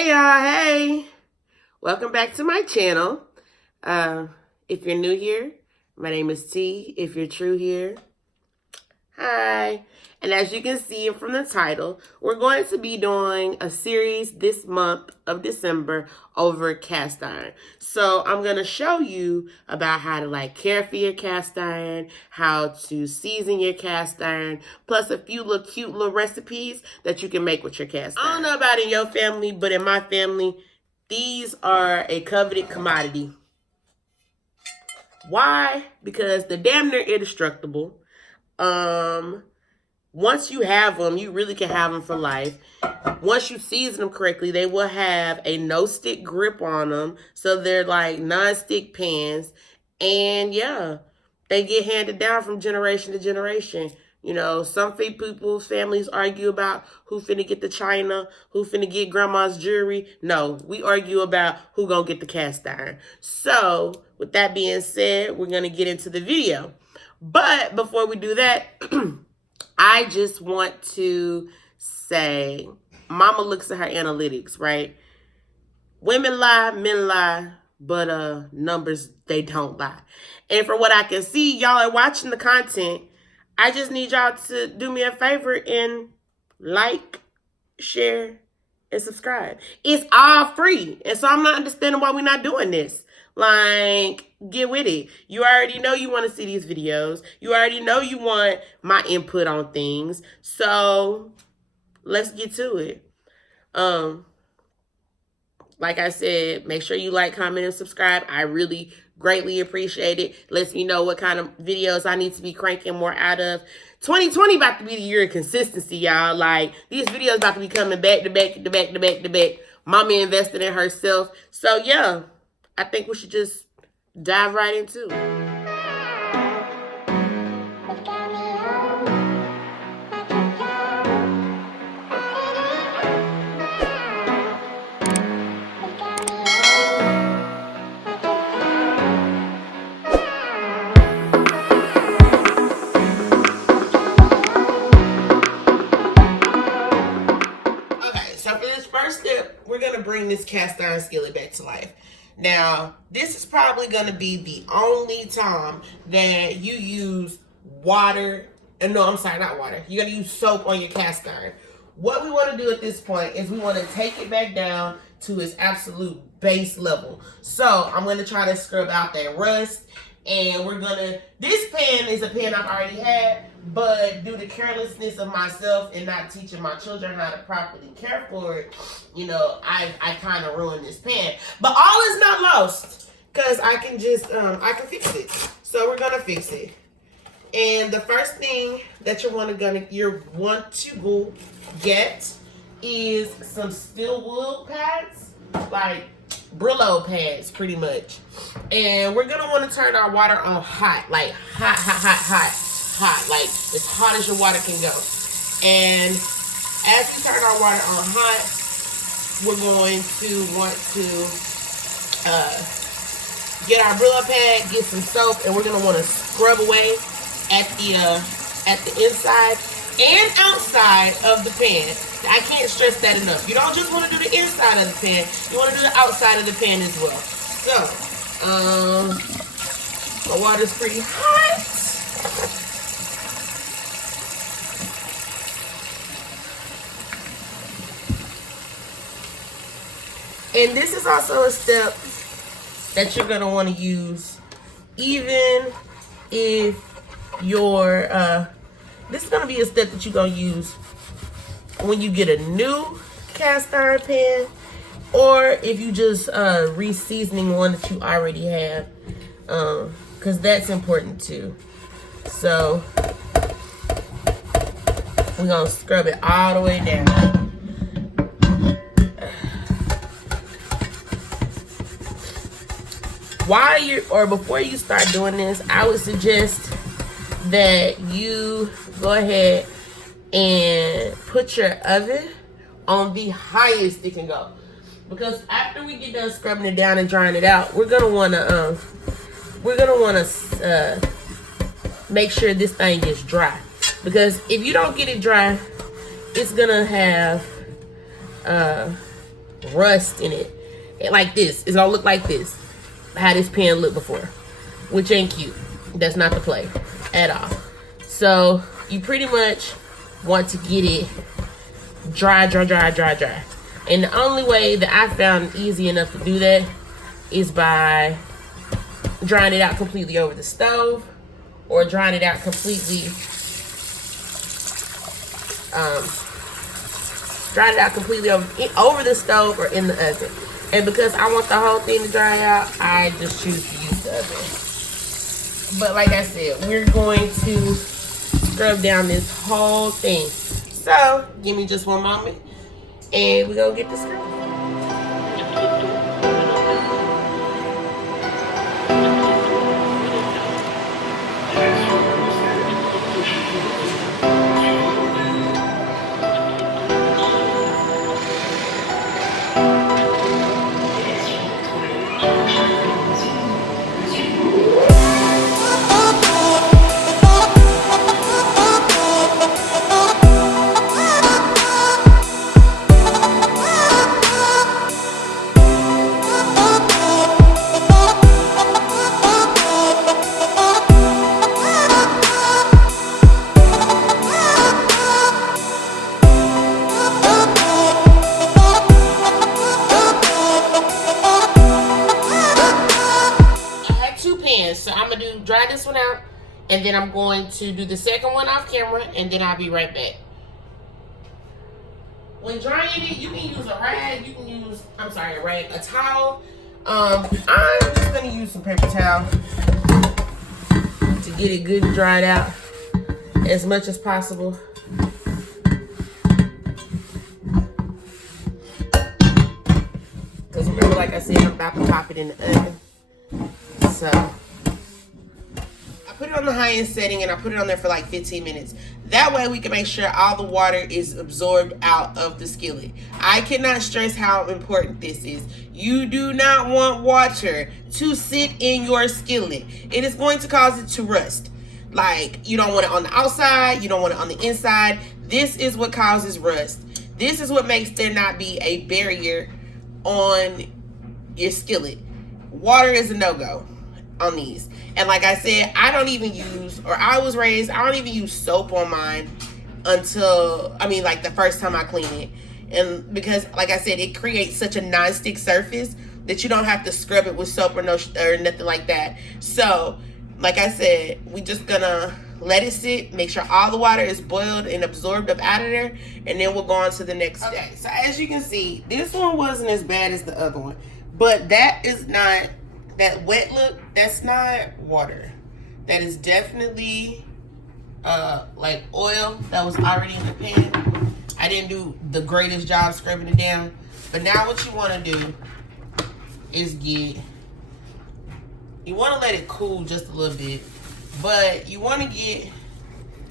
Hey y'all, hey! Welcome back to my channel. If you're new here, my name is T. If you're true here, hi. And as you can see from the title, we're going to be doing a series this month of December over cast iron. So I'm going to show you about how to care for your cast iron, how to season your cast iron, plus a few cute little recipes that you can make with your cast iron. I don't know about in your family, but in my family, these are a coveted commodity. Why? Because they're damn near indestructible. Once you have them, you really can have them for life. Once you season them correctly, they will have a no-stick grip on them. So they're like non-stick pans. And yeah, they get handed down from generation to generation. You know, some people's families argue about who finna get the china, who finna get grandma's jewelry. No, we argue about who gonna get the cast iron. So, with that being said, we're gonna get into the video. But before we do that, I just want to say, mama looks at her analytics, right? Women lie, men lie, but numbers, they don't lie. And from what I can see, y'all are watching the content. I just need y'all to do me a favor and like, share, and subscribe. It's all free. And so I'm not understanding why we're not doing this. Get with it. You already know you want to see these videos. You already know you want my input on things. So let's get to it. Like I said, make sure you like, comment, and subscribe. I really greatly appreciate it. Lets me know what kind of videos I need to be cranking more out of. 2020 about to be the year of consistency, y'all. These videos about to be coming back to back to back to back to back. Mama invested in herself. So, yeah, I think we should just dive right into it. We're going to bring this cast iron skillet back to life. Now, this is probably going to be the only time that you use water. No, I'm sorry, not water. You're going to use soap on your cast iron. What we want to do at this point is we want to take it back down to its absolute base level. So, I'm going to try to scrub out that rust. And we're going to, this pan is a pan I've already had, but due to carelessness of myself and not teaching my children how to properly care for it, you know, I kind of ruined this pan. But all is not lost, because I can just, I can fix it. So we're going to fix it. And the first thing that you want to get is some steel wool pads, like Brillo pads, pretty much. And we're gonna want to turn our water on hot, like hot, like as hot as your water can go. And as we turn our water on hot, we're going to want to get our Brillo pad, get some soap, and we're gonna want to scrub away at the inside and outside of the pan. I can't stress that enough. You don't just want to do the inside of the pan. You want to do the outside of the pan as well. So, my water's pretty hot. And this is also a step that you're going to want to use even if this is going to be a step that you're going to use when you get a new cast iron pan, or if you just re-seasoning one that you already have, because that's important too. So we're going to scrub it all the way down. Before you start doing this, I would suggest that you go ahead and put your oven on the highest it can go, because after we get done scrubbing it down and drying it out, we're gonna want to make sure this thing gets dry, because if you don't get it dry, it's gonna have rust in it. Like this. It's gonna look like this. How this pan looked before. Which ain't cute. That's not the play at all. So you pretty much want to get it dry. And the only way that I found easy enough to do that is by drying it out completely over the stove, or drying it out completely over the stove or in the oven. And because I want the whole thing to dry out, I just choose to use the oven. But like I said, we're going to scrub down this whole thing. So give me just one moment and we're gonna get the scrub. So I'm gonna dry this one out, and then I'm going to do the second one off camera, and then I'll be right back. When drying it, you can use a rag, a towel. I'm just gonna use some paper towel to get it good and dried out as much as possible. Because remember, like I said, I'm about to pop it in the oven. So I put it on the high end setting and I put it on there for like 15 minutes. That way we can make sure all the water is absorbed out of the skillet. I cannot stress how important this is. You do not want water to sit in your skillet. It is going to cause it to rust. Like, you don't want it on the outside, you don't want it on the inside. This is what causes rust. This is what makes there not be a barrier on your skillet. Water is a no-go on these. And like I said, I don't even use, or I was raised, I don't even use soap on mine until, like the first time I clean it. And because, like I said, it creates such a non-stick surface that you don't have to scrub it with soap or nothing like that. So, like I said, we just gonna let it sit, make sure all the water is boiled and absorbed up out of there, and then we'll go on to the next step. Okay, so as you can see, this one wasn't as bad as the other one, but that is not, that wet look, that's not water. That is definitely like oil that was already in the pan. I didn't do the greatest job scrubbing it down. But now what you want to do is you want to let it cool just a little bit, but you want to get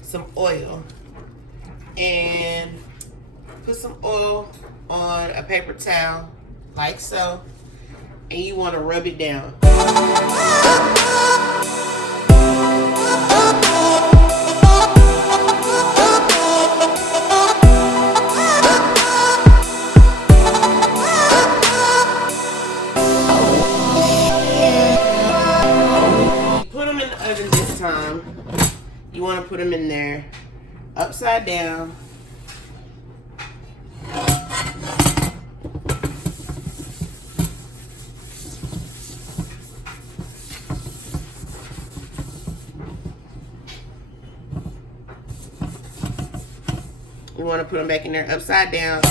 some oil and put some oil on a paper towel like so, and you want to rub it down. You want to put them in there upside down. You want to put them back in there upside down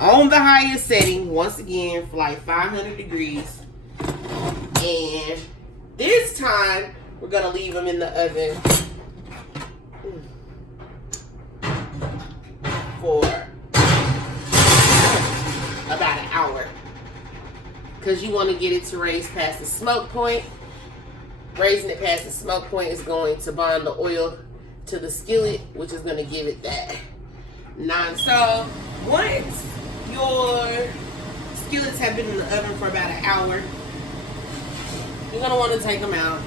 on the highest setting, once again, for like 500 degrees. And this time we're going to leave them in the oven for about an hour, because you want to get it to raise past the smoke point. Raising it past the smoke point is going to bond the oil to the skillet, which is going to give it that So once your skillets have been in the oven for about an hour, you're going to want to take them out,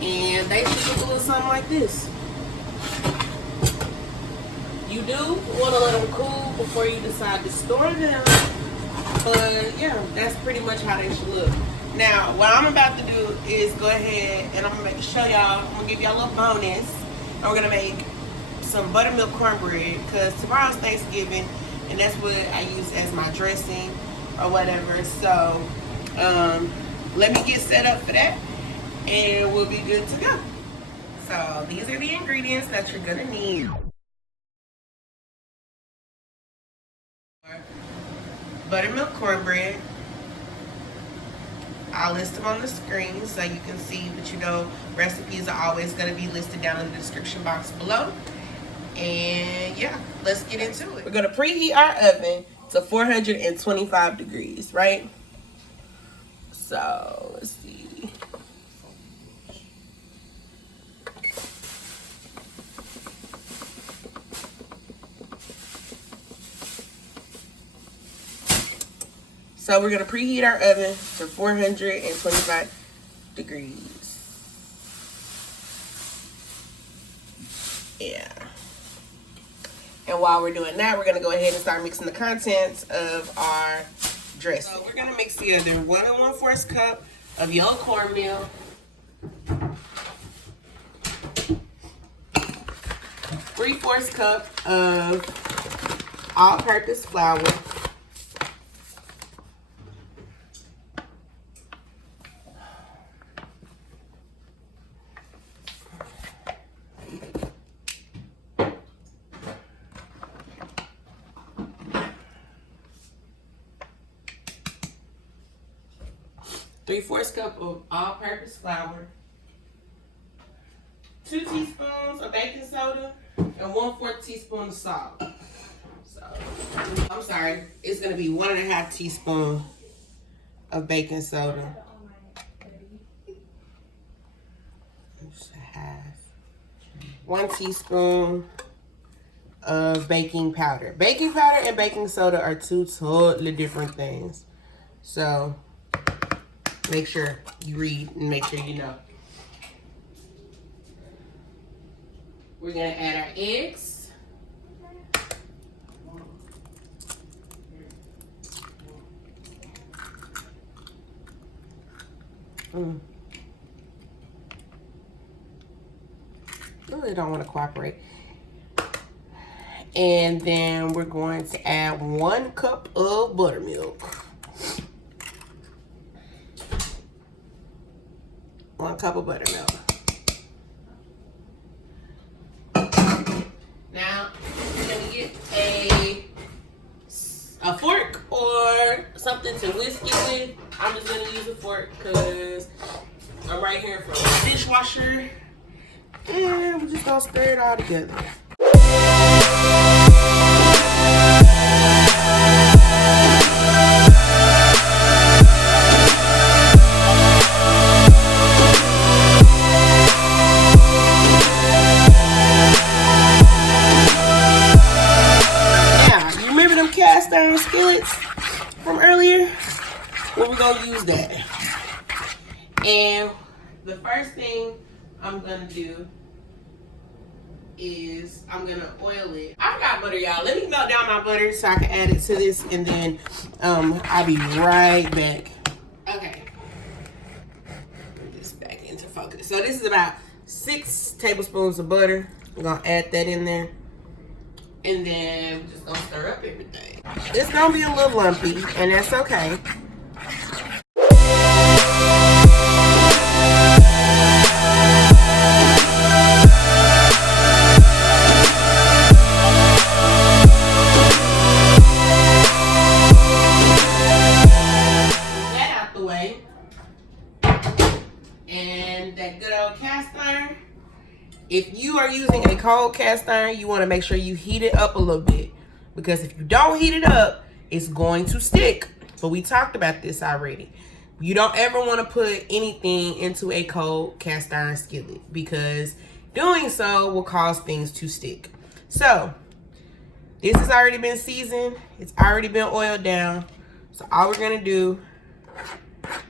and they should look a little something like this. You do want to let them cool before you decide to store them. But yeah, that's pretty much how they should look. Now, what I'm about to do is go ahead and I'm going to show y'all. I'm going to give y'all a little bonus. And we're going to make some buttermilk cornbread because tomorrow's Thanksgiving and that's what I use as my dressing or whatever. So let me get set up for that and we'll be good to go. So these are the ingredients that you're gonna need. Buttermilk cornbread. I'll list them on the screen so you can see, but you know recipes are always going to be listed down in the description box below. And yeah, let's get into it. We're going to preheat our oven to 425 degrees, right? So let's see. So we're going to preheat our oven to 425 degrees. Yeah. And while we're doing that, we're going to go ahead and start mixing the contents of our dressing. So we're going to mix together 1 1/4 cup of yellow cornmeal, 3/4 cup of all-purpose flour, 3/4 cup of all-purpose flour, 2 teaspoons of baking soda, and 1/4 teaspoon of salt. So, I'm sorry, it's gonna be 1 1/2 teaspoon of baking soda. Just a half. 1 teaspoon of baking powder. Baking powder and baking soda are 2 totally different things. So, make sure you read and make sure you know. We're gonna add our eggs. Really don't want to cooperate. And then we're going to add 1 cup of buttermilk. 1 cup of buttermilk. Now, you're gonna get a fork or something to whisk it with. I'm just gonna use a fork because I'm right here from the dishwasher. And we're just gonna stir it all together. Cast iron skillets from earlier? Well, we're gonna use that. And the first thing I'm gonna do is I'm gonna oil it. I've got butter, y'all. Let me melt down my butter so I can add it to this, and then I'll be right back. Okay. Put this back into focus. So this is about 6 tablespoons of butter. I'm gonna add that in there. And then we're just gonna stir up everything. It's gonna be a little lumpy, and that's okay. That out the way. And that good old cast iron. If you are using a cold cast iron, you want to make sure you heat it up a little bit. Because if you don't heat it up, it's going to stick. But we talked about this already. You don't ever want to put anything into a cold cast iron skillet, because doing so will cause things to stick. So, this has already been seasoned. It's already been oiled down. So all we're going to do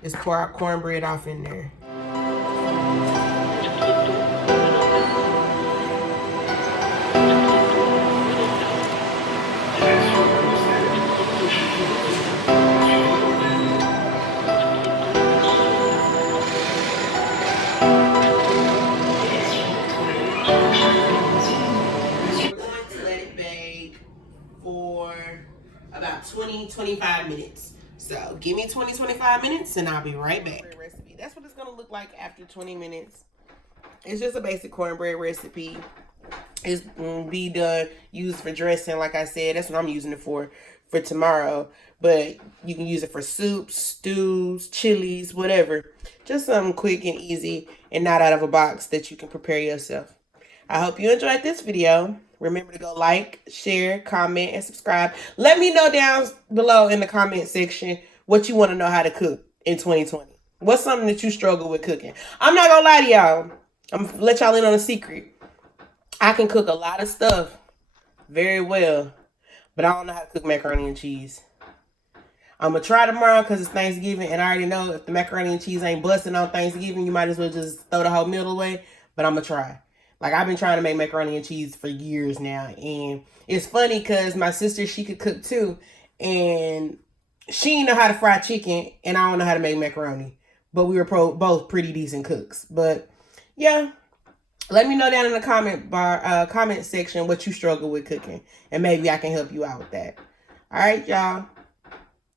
is pour our cornbread off in there. about 20-25 minutes. So give me 20-25 minutes and I'll be right back. Recipe. That's what it's gonna look like after 20 minutes. It's just a basic cornbread recipe. It's gonna be done, used for dressing, like I said. That's what I'm using it for tomorrow. But you can use it for soups, stews, chilies, whatever. Just something quick and easy and not out of a box that you can prepare yourself. I hope you enjoyed this video. Remember to go like, share, comment, and subscribe. Let me know down below in the comment section what you want to know how to cook in 2020. What's something that you struggle with cooking? I'm not gonna lie to y'all. I'm gonna let y'all in on a secret. I can cook a lot of stuff very well, but I don't know how to cook macaroni and cheese. I'm going to try tomorrow because it's Thanksgiving, and I already know if the macaroni and cheese ain't busting on Thanksgiving, you might as well just throw the whole meal away, but I'm going to try. Like, I've been trying to make macaroni and cheese for years now, and it's funny because my sister, she could cook too, and she didn't know how to fry chicken, and I don't know how to make macaroni, but we were both pretty decent cooks. But, yeah. Let me know down in the comment section what you struggle with cooking, and maybe I can help you out with that. All right, y'all.